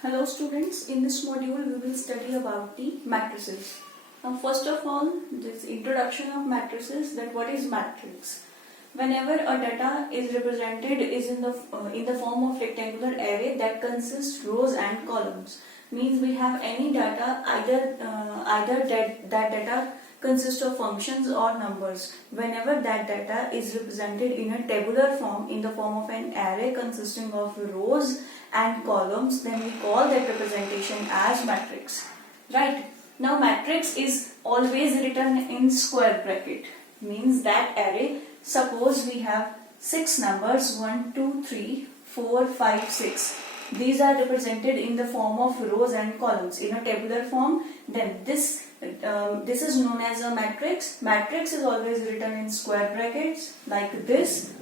Hello students, in this module we will study about the matrices. Now first of all, this introduction of matrices, that what is matrix. Whenever a data is represented is in the form of rectangular array that consists rows and columns. Means we have any data, either that data consists of functions or numbers. Whenever that data is represented in a tabular form, in the form of an array consisting of rows and columns, then we call that representation as matrix. Right? Now matrix is always written in square bracket. Means that array, suppose we have 6 numbers 1, 2, 3, 4, 5, 6. These are represented in the form of rows and columns in a tabular form. Then this is known as a matrix. Matrix is always written in square brackets like this,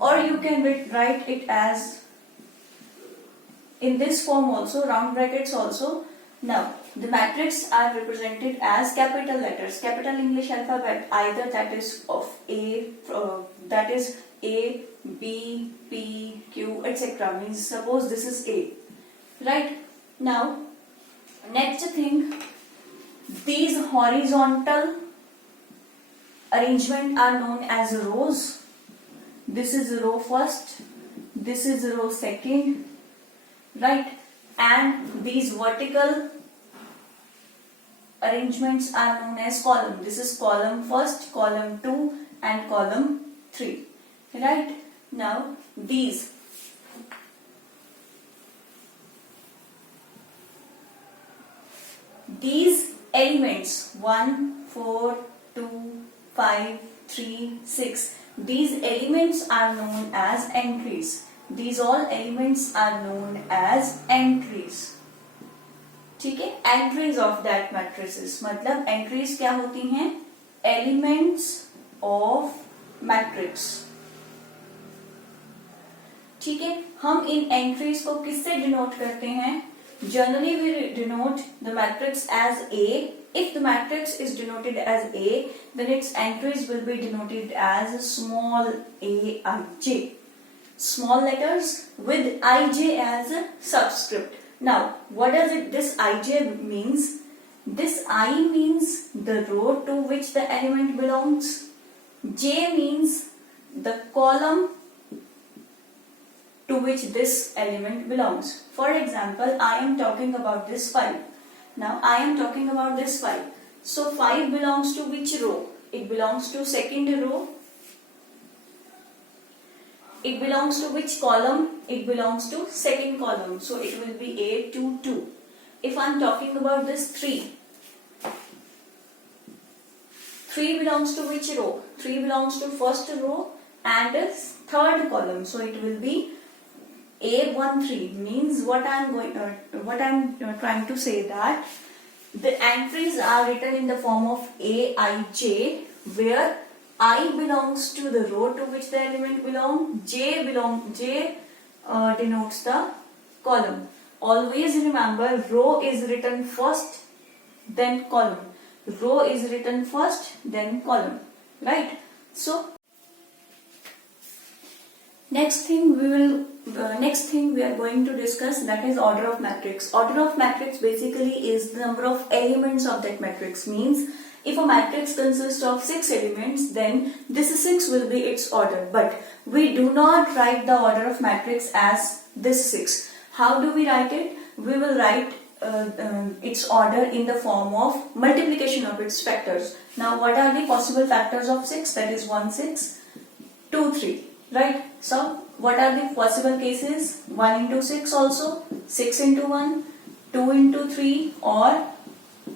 or you can write it as in this form also, round brackets also. Now the matrix are represented as capital letters, capital English alphabet, either that is of A, that is A, B, P, Q, etc. Means suppose this is A, right? Now next thing, these horizontal arrangement are known as rows. This is row first, this is row second, right? And these vertical arrangements are known as column. This is column first, column 2 and column 3, right? Now these elements 1, 4, 2, 5, 3, 6, these elements are known as entries. These all elements are known as entries. ठीक है, entries of that matrices, मतलब entries क्या होती हैं? Elements of matrix. ठीक है, हम इन entries को किससे डिनोट करते हैं? Generally we denote the matrix as A. If the matrix is denoted as A, then its entries will be denoted as small aij. Small letters with ij as a subscript. Now, what does this ij means? This I means the row to which the element belongs. J means the column to which this element belongs. For example, I am talking about this 5. Now, I am talking about this 5. So, 5 belongs to which row? It belongs to second row. It belongs to which column? It belongs to second column. So it will be A 2 2. If I am talking about this 3. 3 belongs to which row? 3 belongs to first row and third column. So it will be A 1 3. Means what I am trying to say that the entries are written in the form of Aij, where I belongs to the row to which the element belongs. J denotes the column. Always remember, row is written first, then column. Row is written first, then column. Right? So next thing we are going to discuss, that is order of matrix. Order of matrix basically is the number of elements of that matrix. Means if a matrix consists of 6 elements, then this 6 will be its order. But we do not write the order of matrix as this 6. How do we write it? We will write its order in the form of multiplication of its factors. Now what are the possible factors of 6? That is 1 6, 2 3. Right? So what are the possible cases? 1 into 6 also, 6 into 1, 2 into 3 or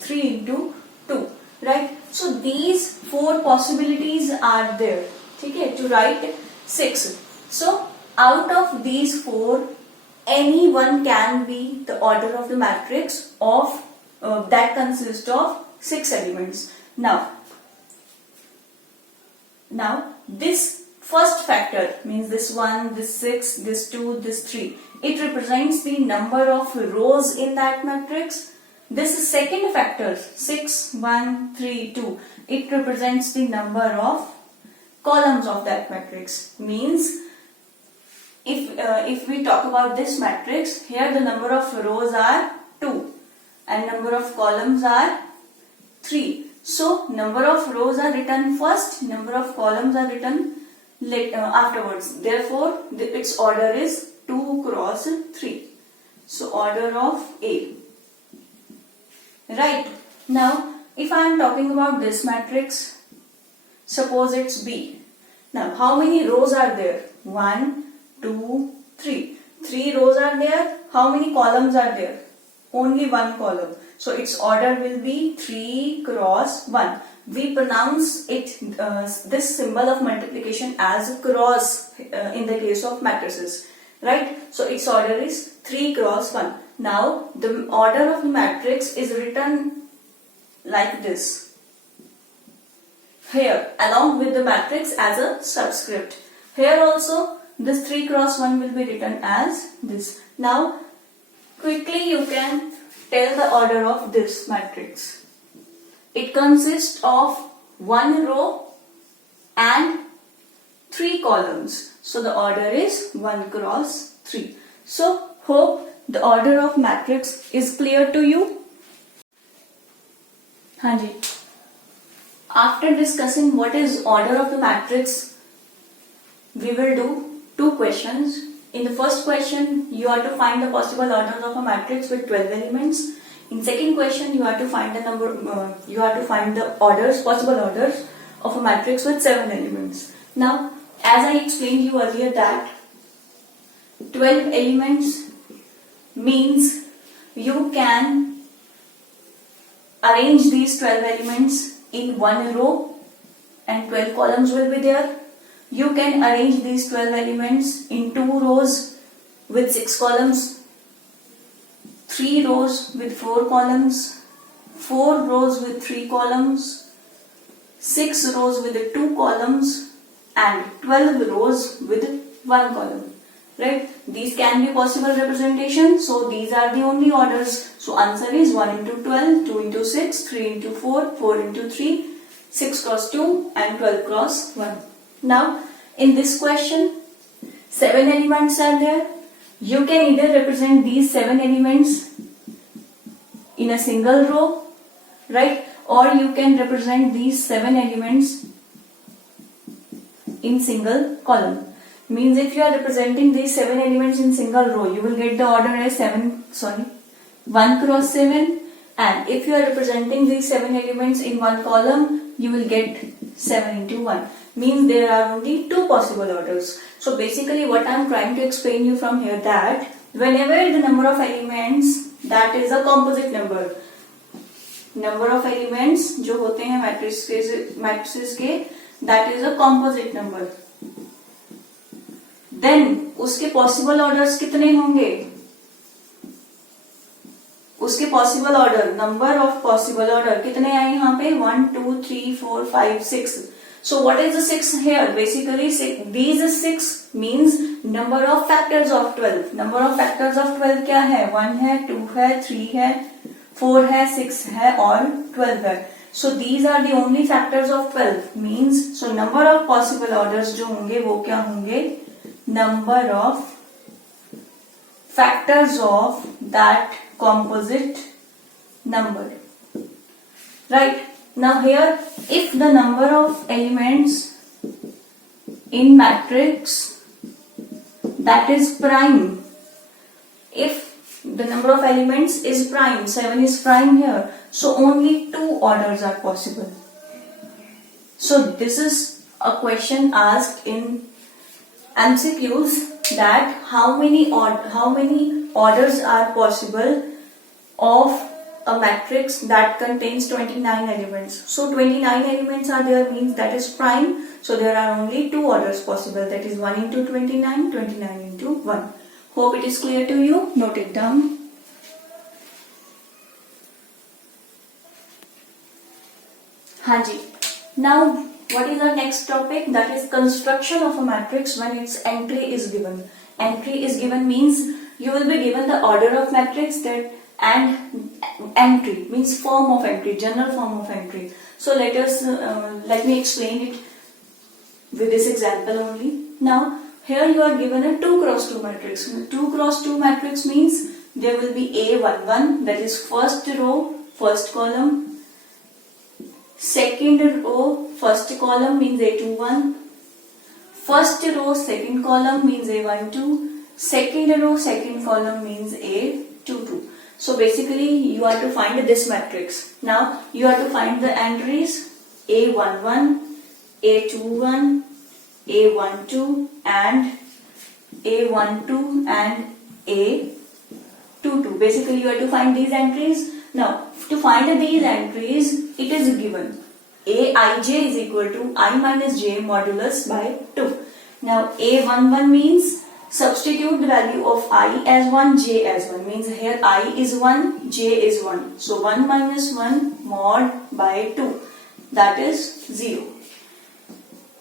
3 into 2. Right? So these 4 possibilities are there. Okay, to write 6. So out of these 4, any one can be the order of the matrix of that consists of 6 elements. Now this first factor, means this 1, this 6, this 2, this 3. It represents the number of rows in that matrix. This second factor, 6, 1, 3, 2. It represents the number of columns of that matrix. Means if if we talk about this matrix, here the number of rows are 2 and number of columns are 3. So number of rows are written first, number of columns are written afterwards. Therefore, its order is 2 cross 3. So order of A. Right. Now, if I am talking about this matrix, suppose it's B. Now, how many rows are there? 1, 2, 3. 3 rows are there. How many columns are there? Only 1 column. So, its order will be 3 cross 1. We pronounce it this symbol of multiplication as cross in the case of matrices. Right? So, its order is 3 cross 1. Now, the order of the matrix is written like this. Here, along with the matrix as a subscript. Here also, this 3 cross 1 will be written as this. Now, quickly you can tell the order of this matrix. It consists of 1 row and 3 columns. So, the order is 1 cross 3. So, hope the order of matrix is clear to you. Hanji. After discussing what is order of the matrix, we will do 2 questions. In the first question, you are to find the possible orders of a matrix with 12 elements. In second question, you are to find the possible orders of a matrix with 7 elements. Now, as I explained you earlier that 12 elements means you can arrange these 12 elements in 1 row and 12 columns will be there. You can arrange these 12 elements in 2 rows with 6 columns, 3 rows with 4 columns, 4 rows with 3 columns, 6 rows with 2 columns and 12 rows with 1 column. Right? These can be possible representations. So these are the only orders. So answer is 1 into 12, 2 into 6, 3 into 4, 4 into 3, 6 cross 2 and 12 cross 1. Now in this question 7 elements are there. You can either represent these 7 elements in a single row, right? Or you can represent these 7 elements in single column. Means if you are representing these 7 elements in single row, you will get the order as 1 cross 7, and if you are representing these 7 elements in one column, you will get 7 into 1. Means there are only 2 possible orders. So basically what I am trying to explain you from here that whenever the number of elements, that is a composite number, number of elements जो होते हैं matrices के, that is a composite number. Then उसके possible orders कितने होंगे? उसके possible order, number of possible order कितने आए यहाँ पे? 1, 2, 3, 4, 5, 6. So what is the 6 here? Basically these 6 means number of factors of 12. Number of factors of 12 क्या है? 1 है, 2 है, 3 है, 4 है, 6 है और 12 है. So these are the only factors of 12. Means so number of possible orders जो होंगे वो क्या होंगे? Number of factors of that composite number. Right? Now here, if the number of elements in matrix that is prime, if the number of elements is prime, 7 is prime here, so only 2 orders are possible. So this is a question asked in MCQs that how many orders are possible of a matrix that contains 29 elements. So 29 elements are there, means that is prime. So there are only 2 orders possible, that is 1 into 29, 29 into 1. Hope it is clear to you. Note it down. Hanji. Now what is our next topic? That is construction of a matrix when its entry is given. Entry is given means you will be given the order of matrix that and entry means form of entry, general form of entry. So let me explain it with this example only. Now here you are given a 2 cross 2 matrix. 2 cross 2 matrix means there will be A11, that is first row, first column. Second row, first column means A21. First row, second column means A12. Second row, second column means A22. So basically you are to find this matrix. Now you are to find the entries A11, A21, A12 and A12 and A22. Basically you have to find these entries. Now to find these entries, it is given Aij is equal to I minus j modulus by 2. Now A11 means substitute the value of I as 1, j as 1. Means here I is 1, j is 1. So 1 minus 1 mod by 2. That is 0.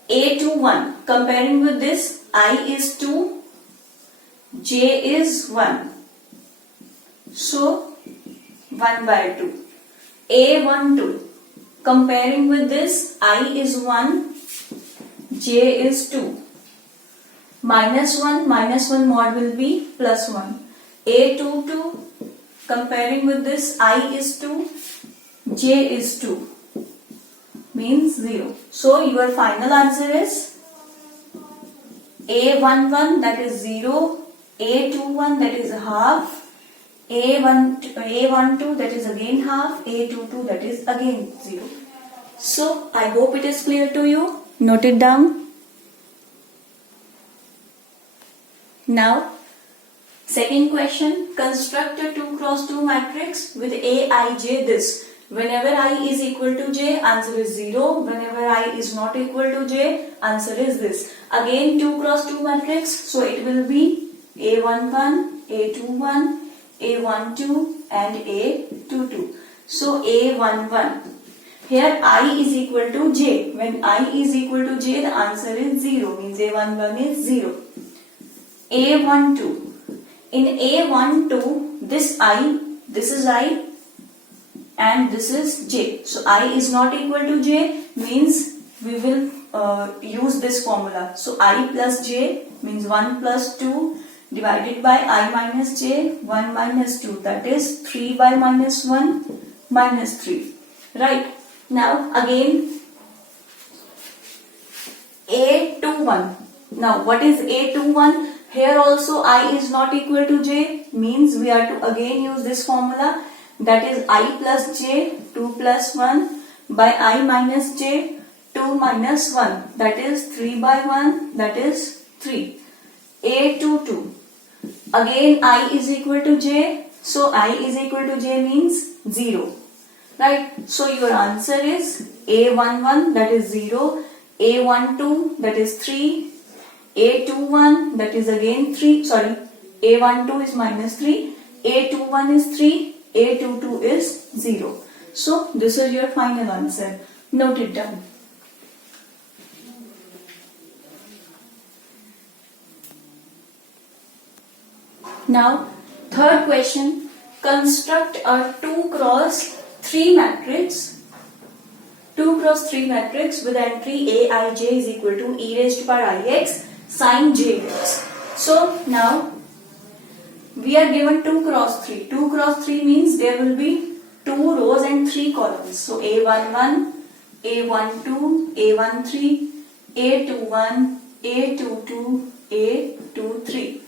A21, comparing with this, I is 2, j is 1. So 1 by 2. A12, comparing with this, I is 1, j is 2. Minus 1 mod will be plus 1. A22, comparing with this, I is 2, j is 2. Means 0. So your final answer is A11, that is 0, A21, that is half, A12, that is again half, A22, that is again 0. So I hope it is clear to you. Note it down. Now second question, construct a 2 cross 2 matrix with Aij this. Whenever I is equal to j, answer is 0. Whenever I is not equal to j, answer is this. Again 2 cross 2 matrix, so it will be A11, A21, A12 and A22. So A11. Here I is equal to j. When I is equal to j, the answer is 0. Means A11 is 0. A12. In A12, this is I and this is j. So I is not equal to j means we will use this formula. So I plus j means 1 plus 2 divided by I minus j, 1 minus 2, that is 3 by minus 1 minus 3. Right. Now again A21. Now what is A21? Here also I is not equal to j means we are to again use this formula, that is I plus j, 2 plus 1 by I minus j, 2 minus 1, that is 3 by 1, that is 3. A22. Again I is equal to j, so I is equal to j means 0. Right. So your answer is A11, that is 0, A12, that is 3, A21, that is again 3, sorry, A12 is minus 3, A21 is 3, A22 is 0. So this is your final answer. Note it down. Now third question, construct a 2 cross 3 matrix. 2 cross 3 matrix with entry Aij is equal to e raised to power ix sin jx. So now we are given 2 cross 3. 2 cross 3 means there will be 2 rows and 3 columns. So A11, A12, A13, A21, A22, A23.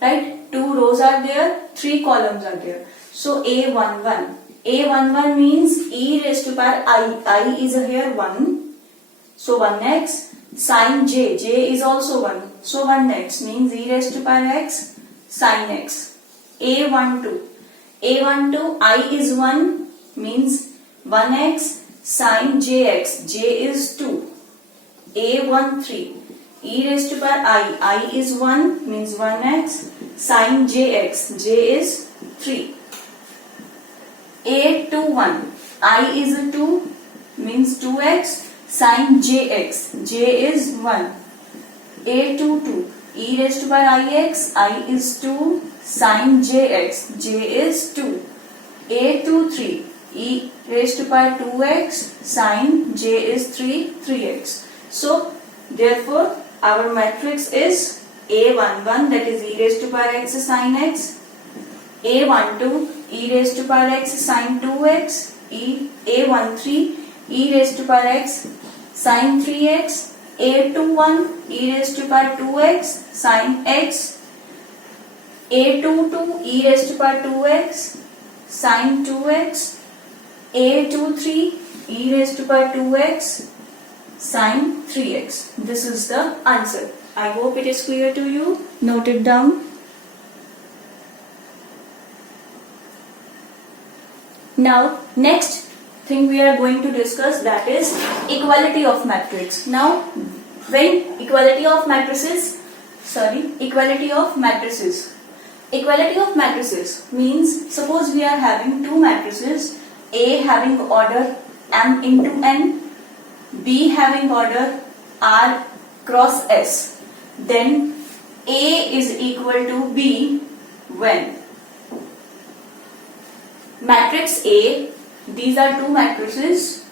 Right? 2 rows are there, 3 columns are there. So A11. A11 means e raised to power I is here 1. So 1x. Sin j, j is also 1. So 1x means e raised to power x sin x. A12. A12, I is 1 means 1x sin jx, j is 2. A13, e raised to power I is 1 means 1x sin jx, j is 3. A21, I is 2 means 2x sin jx, j is 1. A22, e raised to power ix, I is 2 sin jx, j is 2. A23, e raised to power 2x sin j is 3, 3x. So therefore our matrix is A11 that is e raised to power x sin x, A12 e raised to power x sin 2x, A13 e raised to power x sin 3x, A21 e raised to power 2x sin x, A22 e raised to power 2x sin 2x, A23 e raised to power 2x sin 3x. This is the answer. I hope it is clear to you. Note it down. Now, next thing we are going to discuss, that is equality of matrix. Now, when equality of matrices means, suppose we are having two matrices, A having order m into n, B having order r cross s, then A is equal to B when matrix A, these are two matrices,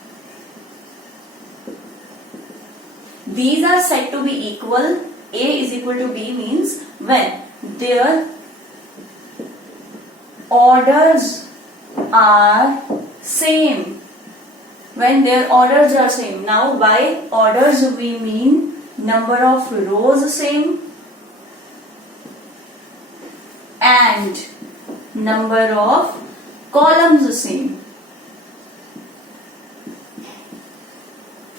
these are said to be equal, A is equal to B means when their orders are same. When their orders are same. Now by orders we mean number of rows same and number of columns same.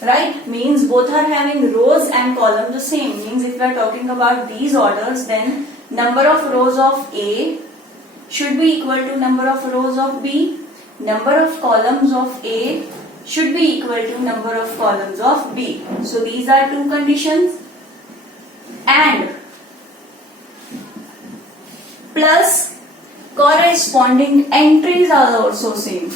Right? Means both are having rows and columns the same. Means if we are talking about these orders, then number of rows of A should be equal to number of rows of B. Number of columns of A should be equal to number of columns of B. So these are two conditions, and plus corresponding entries are also same.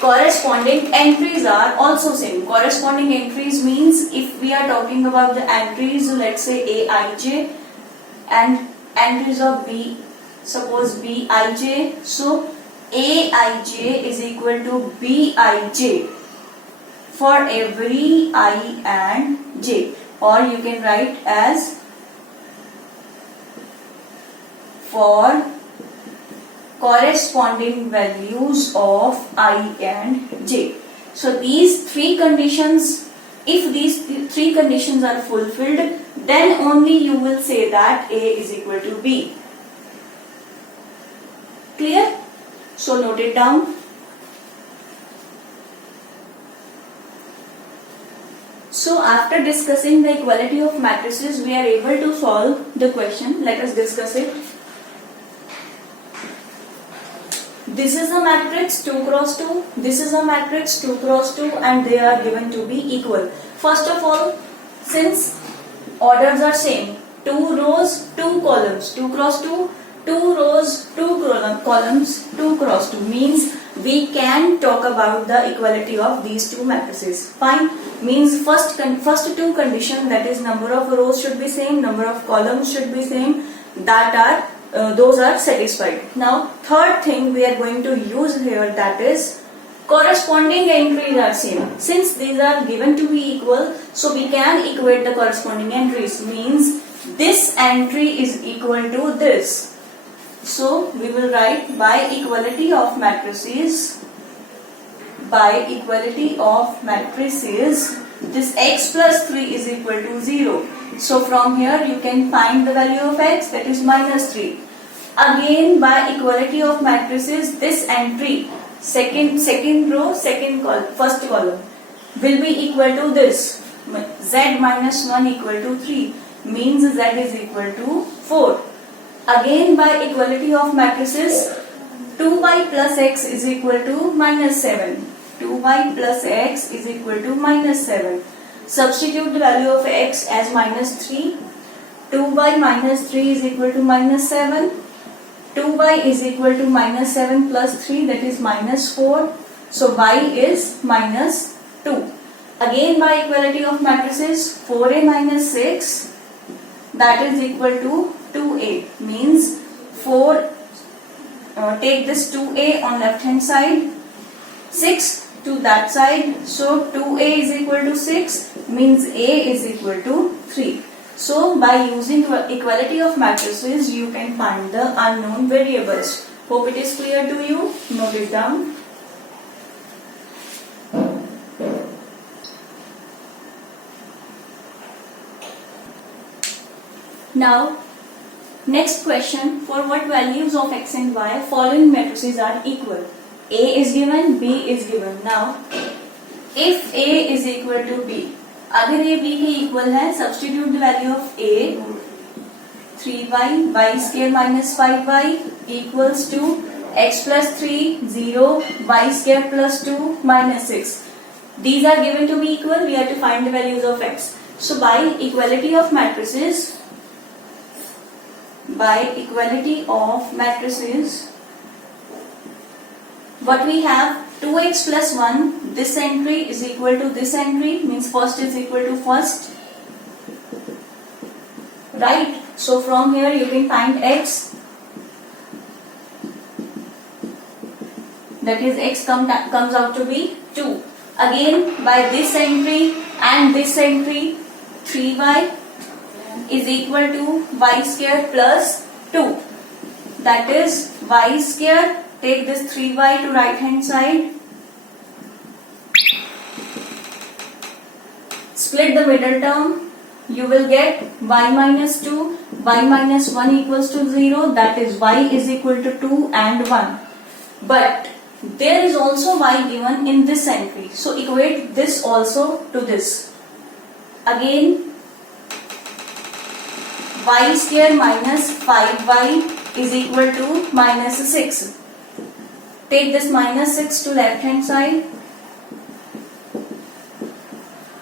Corresponding entries are also same. Corresponding entries means if we are talking about the entries, let's say Aij and entries of B, suppose Bij, so Aij is equal to Bij for every I and j, or you can write as for corresponding values of I and j. So these three conditions, if these three conditions are fulfilled, then only you will say that A is equal to B. Clear? So note it down. So after discussing the equality of matrices, we are able to solve the question. Let us discuss it. This is a matrix 2 cross 2, this is a matrix 2 cross 2, and they are given to be equal. First of all, since orders are same, 2 rows, 2 columns, 2 cross 2, 2 rows, 2 columns, 2 cross 2 means we can talk about the equality of these two matrices. Fine. Means first two conditions, that is number of rows should be same, number of columns should be same, that are those are satisfied. Now third thing we are going to use here, that is corresponding entries are same. Since these are given to be equal, so we can equate the corresponding entries. Means this entry is equal to this. So we will write by equality of matrices, this x plus 3 is equal to 0. So from here you can find the value of x, that is minus 3. Again by equality of matrices, this entry, second row, second column, first column will be equal to this, z minus 1 equal to 3, means z is equal to 4. Again by equality of matrices, 2y plus x is equal to minus 7. 2y plus x is equal to minus 7. Substitute the value of x as minus 3. 2y minus 3 is equal to minus 7. 2y is equal to minus 7 plus 3, that is minus 4. So y is minus 2. Again by equality of matrices, 4a minus 6, that is equal to 2a. Means 4, take this 2a on left hand side, 6 to that side. So 2a is equal to 6 means a is equal to 3. So by using equality of matrices, you can find the unknown variables. Hope it is clear to you. Note it down. Now, next question, for what values of x and y following matrices are equal? A is given, B is given. Now, if A is equal to B, अगर A B के equal है, substitute the value of A, 3y, y square minus 5y equals to x plus 3, 0, y square plus 2 minus 6. These are given to be equal, we have to find the values of x. So by equality of matrices, what we have, 2x plus 1, this entry is equal to this entry, means first is equal to first, right? So from here you can find x, that is x comes out to be 2. Again by this entry and this entry, 3y is equal to y square plus 2, that is y square. Take this 3y to right hand side, split the middle term, you will get y minus 2, y minus 1 equals to 0, that is y is equal to 2 and 1. But there is also y given in this entry, so equate this also to this. Again, y square minus 5y is equal to minus 6. Take this minus 6 to left hand side.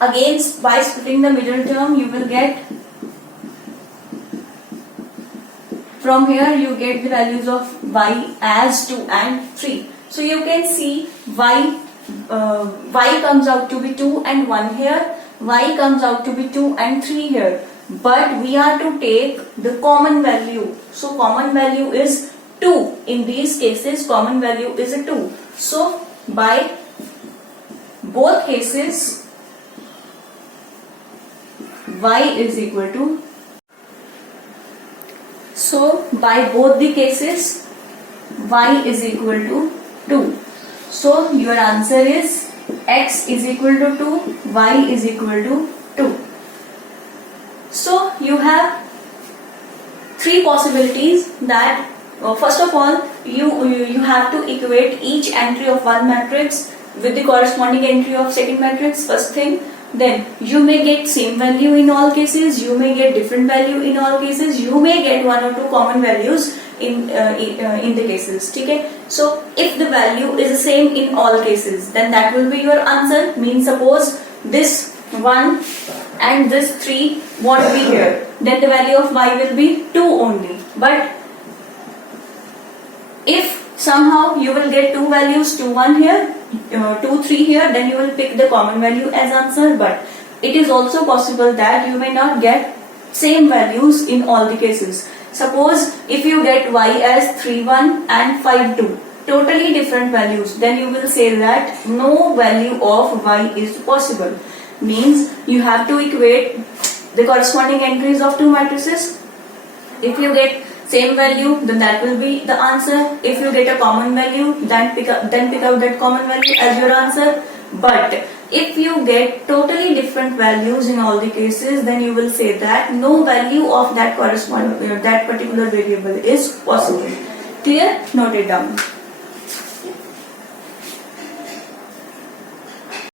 Again, by splitting the middle term, you will get, from here you get the values of y as 2 and 3. So you can see y comes out to be 2 and 1 here, y comes out to be 2 and 3 here. But we are to take the common value. So common value is 2. In these cases, common value is a 2. So by both cases, y is equal to. So by both the cases, y is equal to 2. So your answer is x is equal to 2, y is equal to 2. So you have three possibilities that first of all you have to equate each entry of one matrix with the corresponding entry of second matrix, first thing. Then you may get same value in all cases, you may get different value in all cases, you may get one or two common values in the cases. Okay? So if the value is the same in all cases, then that will be your answer. Means suppose this 1 and this 3 won't be here, then the value of y will be 2 only. But if somehow you will get two values, 2 1 here, 2 3 here, then you will pick the common value as answer. But it is also possible that you may not get same values in all the cases. Suppose if you get y as 3 1 and 5 2, totally different values, then you will say that no value of y is possible. Means you have to equate the corresponding entries of two matrices. If you get same value, then that will be the answer. If you get a common value, then pick up that common value as your answer. But if you get totally different values in all the cases, then you will say that no value of that particular variable is possible. Clear? Note it down.